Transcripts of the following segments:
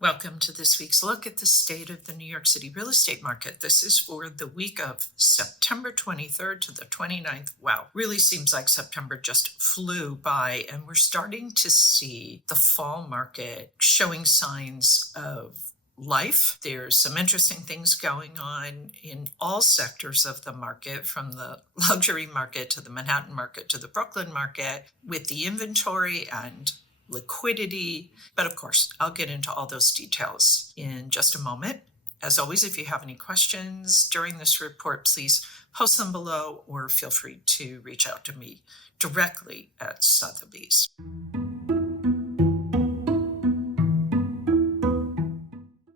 Welcome to this week's look at the state of the New York City real estate market. This is for the week of September 23rd to the 29th. Wow, really seems like September just flew by, and we're starting to see the fall market showing signs of life. There's some interesting things going on in all sectors of the market, from the luxury market to the Manhattan market to the Brooklyn market, with the inventory and liquidity. But of course, I'll get into all those details in just a moment. As always, if you have any questions during this report, please post them below or feel free to reach out to me directly at Sotheby's.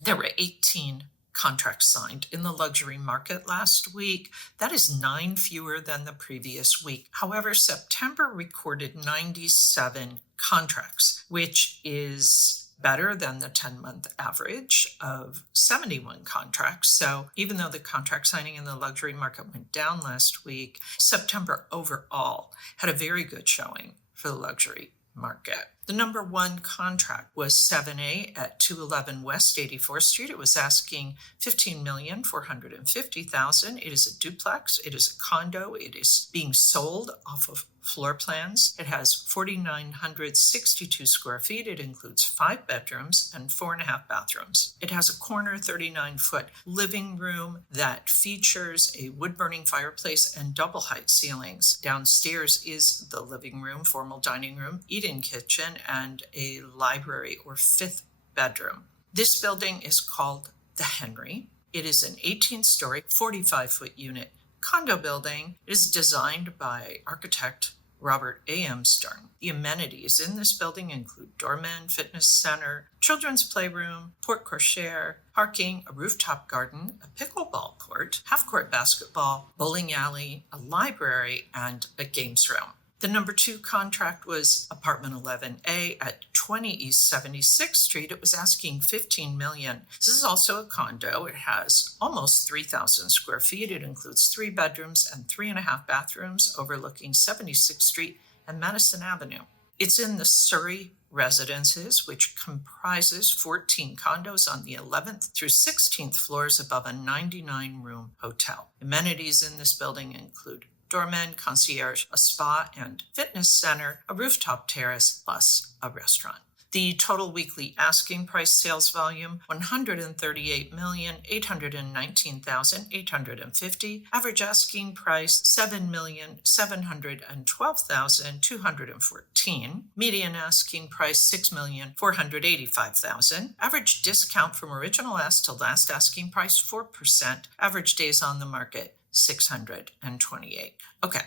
There were 18 contracts signed in the luxury market last week. That is 9 fewer than the previous week. However, September recorded 97 contracts, which is better than the 10-month average of 71 contracts. So even though the contract signing in the luxury market went down last week, September overall had a very good showing for the luxury market. The number one contract was 7A at 211 West 84th Street. It was asking $15,450,000. It is a duplex. It is a condo. It is being sold off of floor plans. It has 4,962 square feet. It includes 5 bedrooms and 4.5 bathrooms. It has a corner 39-foot living room that features a wood-burning fireplace and double height ceilings. Downstairs is the living room, formal dining room, eat-in kitchen, and a library or 5th bedroom. This building is called the Henry. It is an 18-story, 45-foot unit condo building. It is designed by architect Robert A.M. Stern. The amenities in this building include doorman, fitness center, children's playroom, porte cochere, parking, a rooftop garden, a pickleball court, half-court basketball, bowling alley, a library, and a games room. The number 2 contract was apartment 11A at 20 East 76th Street. It was asking $15 million. This is also a condo. It has almost 3,000 square feet. It includes 3 bedrooms and 3.5 bathrooms overlooking 76th Street and Madison Avenue. It's in the Surrey Residences, which comprises 14 condos on the 11th through 16th floors above a 99-room hotel. Amenities in this building include doorman, concierge, a spa and fitness center, a rooftop terrace, plus a restaurant. The total weekly asking price sales volume, $138,819,850. Average asking price, $7,712,214. Median asking price, $6,485,000. Average discount from original ask to last asking price, 4%. Average days on the market, 628. Okay,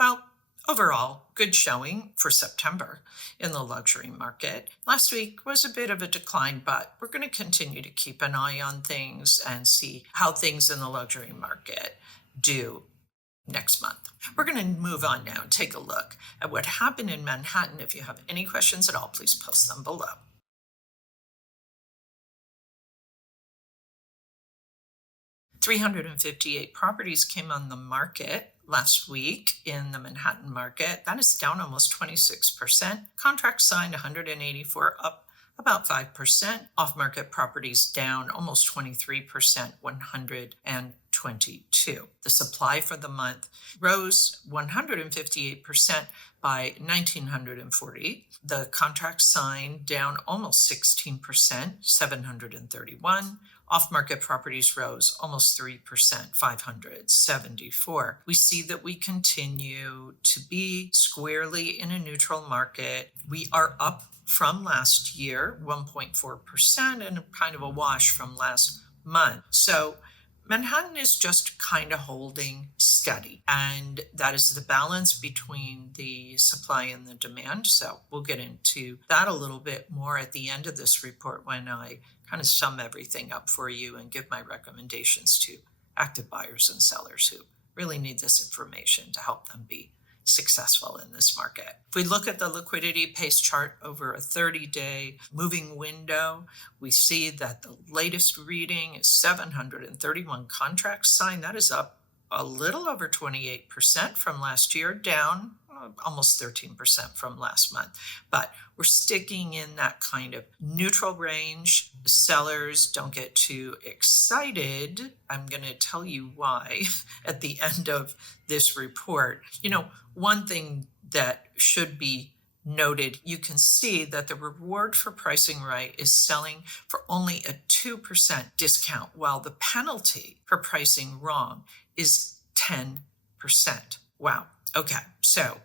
well, overall, good showing for September in the luxury market. Last week was a bit of a decline, but we're going to continue to keep an eye on things and see how things in the luxury market do next month. We're going to move on now and take a look at what happened in Manhattan. If you have any questions at all, please post them below. 358 properties came on the market last week in the Manhattan market. That is down almost 26%. Contracts signed 184, up about 5%. Off-market properties down almost 23%, 122. The supply for the month rose 158% by 1,940. The contract signed down almost 16%, 731. Off-market properties rose almost 3%, 574. We see that we continue to be squarely in a neutral market. We are up from last year, 1.4%, and kind of a wash from last month. So Manhattan is just kind of holding steady, and that is the balance between the supply and the demand. So we'll get into that a little bit more at the end of this report when I kind of sum everything up for you and give my recommendations to active buyers and sellers who really need this information to help them be successful in this market. If we look at the liquidity pace chart over a 30-day moving window, we see that the latest reading is 731 contracts signed. That is up a little over 28% from last year, down almost 13% from last month. But we're sticking in that kind of neutral range. Sellers don't get too excited. I'm going to tell you why at the end of this report. One thing that should be noted, you can see that the reward for pricing right is selling for only a 2% discount, while the penalty for pricing wrong is 10%. Wow. Okay. So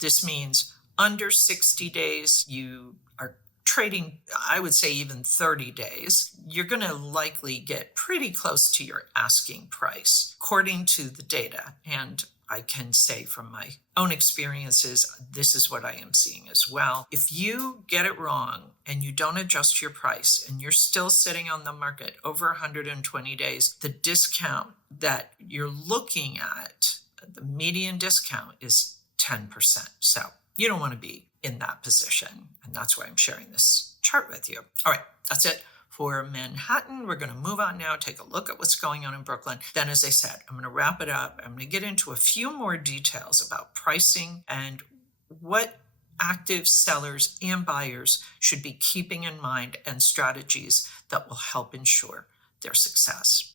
this means under 60 days, you are trading, I would say even 30 days, you're going to likely get pretty close to your asking price, according to the data. And I can say from my own experiences, this is what I am seeing as well. If you get it wrong and you don't adjust your price and you're still sitting on the market over 120 days, the discount that you're looking at, the median discount is 10%. So you don't want to be in that position. And that's why I'm sharing this chart with you. All right, that's it for Manhattan. We're going to move on now, take a look at what's going on in Brooklyn. Then, as I said, I'm going to wrap it up. I'm going to get into a few more details about pricing and what active sellers and buyers should be keeping in mind and strategies that will help ensure their success.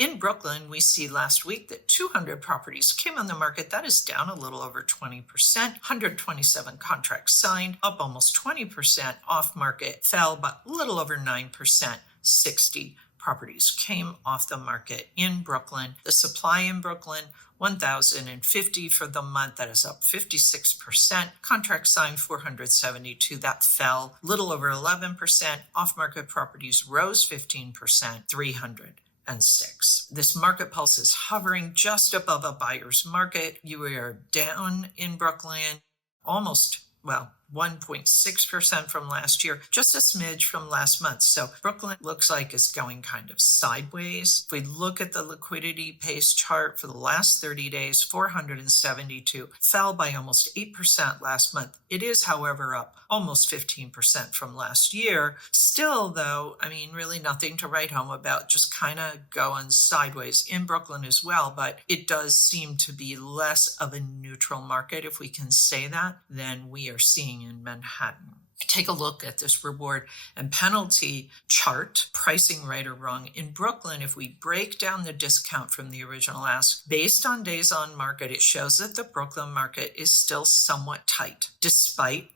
In Brooklyn, we see last week that 200 properties came on the market. That is down a little over 20%. 127 contracts signed, up almost 20%. Off market fell, but a little over 9%. 60 properties came off the market in Brooklyn. The supply in Brooklyn, 1,050 for the month. That is up 56%. Contracts signed, 472. That fell a little over 11%. Off-market properties rose 15%, 306. This market pulse is hovering just above a buyer's market. You are down in Brooklyn almost, 1.6% from last year, just a smidge from last month. So Brooklyn looks like it's going kind of sideways. If we look at the liquidity pace chart for the last 30 days, 472 fell by almost 8% last month. It is, however, up almost 15% from last year. Still, though, really nothing to write home about, just kind of going sideways in Brooklyn as well. But it does seem to be less of a neutral market, if we can say that, than we are seeing in Manhattan. Take a look at this reward and penalty chart, pricing right or wrong. In Brooklyn, if we break down the discount from the original ask, based on days on market, it shows that the Brooklyn market is still somewhat tight, despite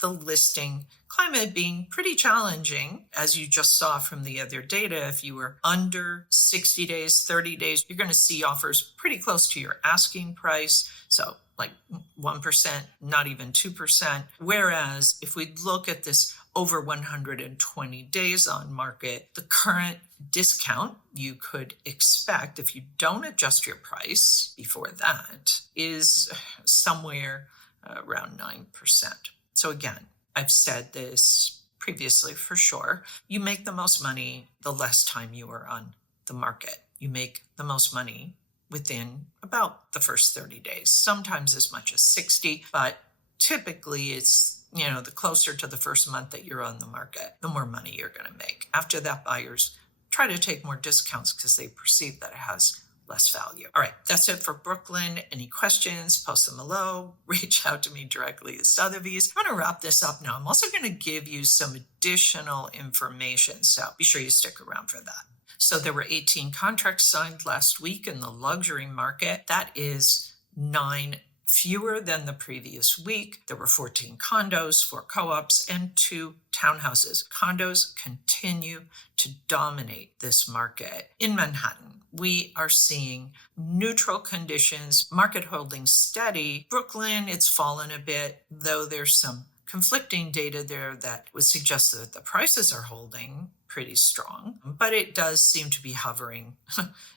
the listing climate being pretty challenging. As you just saw from the other data, if you were under 60 days, 30 days, you're going to see offers pretty close to your asking price. So like 1%, not even 2%. Whereas if we look at this over 120 days on market, the current discount you could expect if you don't adjust your price before that is somewhere around 9%. So again, I've said this previously for sure. You make the most money the less time you are on the market. You make the most money within about the first 30 days, sometimes as much as 60, but typically it's, the closer to the first month that you're on the market, the more money you're going to make. After that, buyers try to take more discounts because they perceive that it has less value. All right, that's it for Brooklyn. Any questions, post them below. Reach out to me directly at Sotheby's. I'm going to wrap this up now. I'm also going to give you some additional information, so be sure you stick around for that. So there were 18 contracts signed last week in the luxury market. That is 9 fewer than the previous week. There were 14 condos, 4 co-ops, and 2 townhouses. Condos continue to dominate this market. In Manhattan, we are seeing neutral conditions, market holding steady. Brooklyn, it's fallen a bit, though there's some conflicting data there that would suggest that the prices are holding pretty strong, but it does seem to be hovering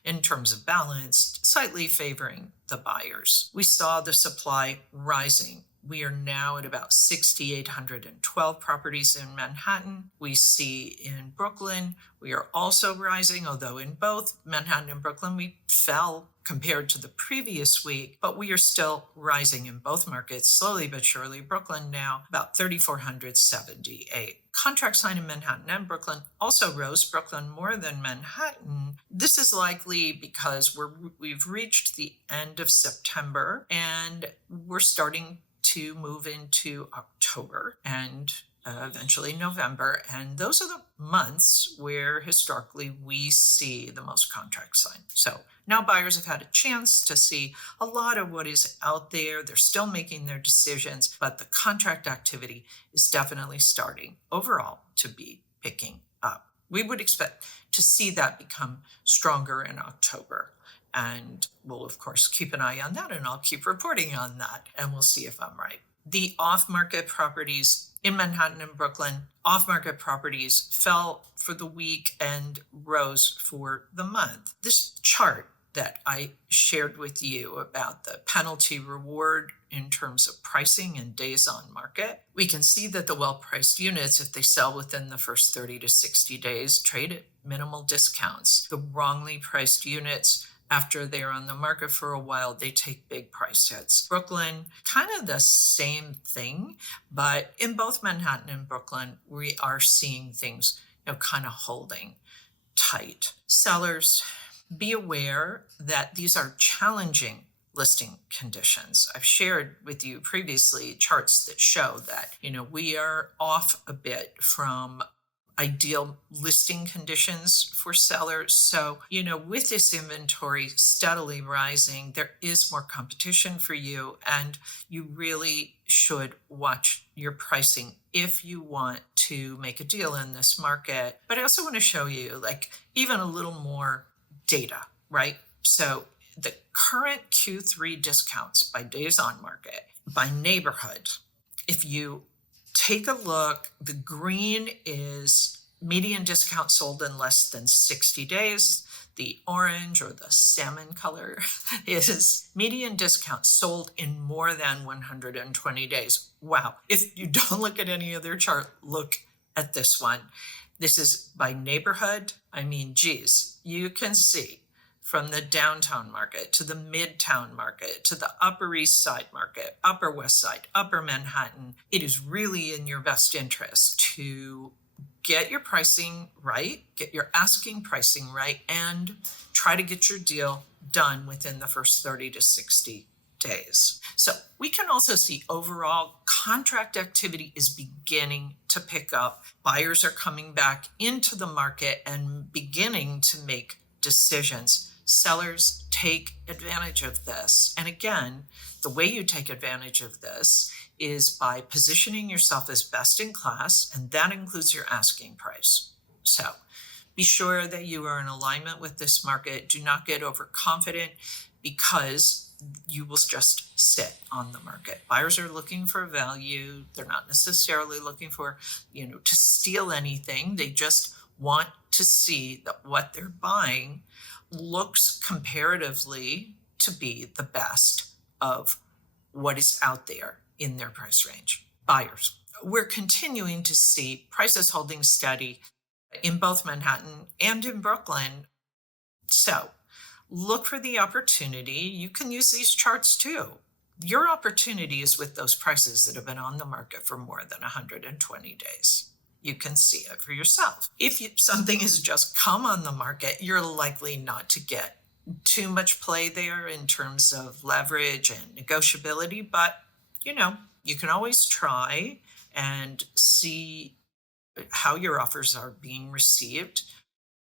in terms of balance, slightly favoring the buyers. We saw the supply rising. We are now at about 6,812 properties in Manhattan. We see in Brooklyn, we are also rising, although in both Manhattan and Brooklyn, we fell compared to the previous week, but we are still rising in both markets, slowly but surely. Brooklyn now about 3,478. Contract sign in Manhattan and Brooklyn also rose. Brooklyn more than Manhattan. This is likely because we've reached the end of September and we're starting to move into October and eventually November. And those are the months where historically we see the most contracts signed. So now buyers have had a chance to see a lot of what is out there. They're still making their decisions, but the contract activity is definitely starting overall to be picking up. We would expect to see that become stronger in October. And we'll, of course, keep an eye on that, and I'll keep reporting on that, and we'll see if I'm right. The off-market properties in Manhattan and Brooklyn, off-market properties fell for the week and rose for the month. This chart that I shared with you about the penalty reward in terms of pricing and days on market, we can see that the well-priced units, if they sell within the first 30 to 60 days, trade at minimal discounts. The wrongly priced units, after they're on the market for a while, they take big price hits. Brooklyn, kind of the same thing, but in both Manhattan and Brooklyn, we are seeing things, kind of holding tight. Sellers, be aware that these are challenging listing conditions. I've shared with you previously charts that show that, we are off a bit from ideal listing conditions for sellers. So, with this inventory steadily rising, there is more competition for you, and you really should watch your pricing if you want to make a deal in this market. But I also want to show you even a little more data, right? So the current Q3 discounts by days on market, by neighborhood, if you take a look, the green is median discount sold in less than 60 days. The orange, or the salmon color, is median discount sold in more than 120 days. Wow. If you don't look at any other chart, look at this one. This is by neighborhood. You can see from the downtown market to the midtown market to the Upper East Side market, Upper West Side, Upper Manhattan. It is really in your best interest to get your pricing right, get your asking pricing right, and try to get your deal done within the first 30 to 60 days. So we can also see overall contract activity is beginning to pick up. Buyers are coming back into the market and beginning to make decisions. Sellers take advantage of this. And again, the way you take advantage of this is by positioning yourself as best in class, and that includes your asking price. So be sure that you are in alignment with this market. Do not get overconfident, because you will just sit on the market. Buyers are looking for value. They're not necessarily looking for, to steal anything. They just want to see that what they're buying looks comparatively to be the best of what is out there in their price range. Buyers, we're continuing to see prices holding steady in both Manhattan and in Brooklyn. So look for the opportunity. You can use these charts too. Your opportunity is with those prices that have been on the market for more than 120 days. You can see it for yourself. If something has just come on the market, you're likely not to get too much play there in terms of leverage and negotiability, but you can always try and see how your offers are being received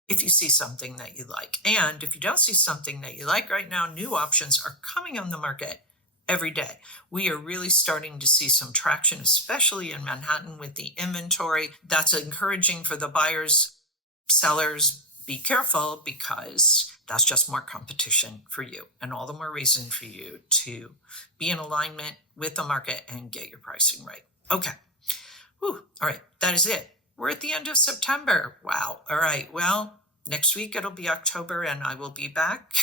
if you see something that you like. And if you don't see something that you like right now, new options are coming on the market every day. We are really starting to see some traction, especially in Manhattan with the inventory. That's encouraging for the buyers. Sellers, be careful, because that's just more competition for you, and all the more reason for you to be in alignment with the market and get your pricing right. Okay. Whew. All right. That is it. We're at the end of September. Wow. All right. Well, next week it'll be October and I will be back.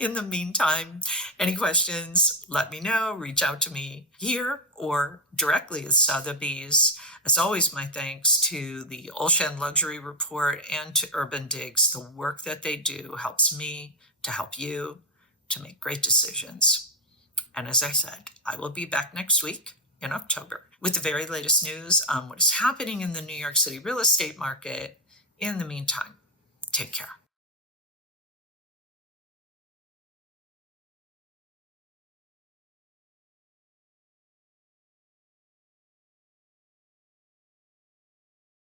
In the meantime, any questions, let me know. Reach out to me here or directly at Sotheby's. As always, my thanks to the Olshan Luxury Report and to Urban Digs. The work that they do helps me to help you to make great decisions. And as I said, I will be back next week in October with the very latest news on what is happening in the New York City real estate market. In the meantime, take care.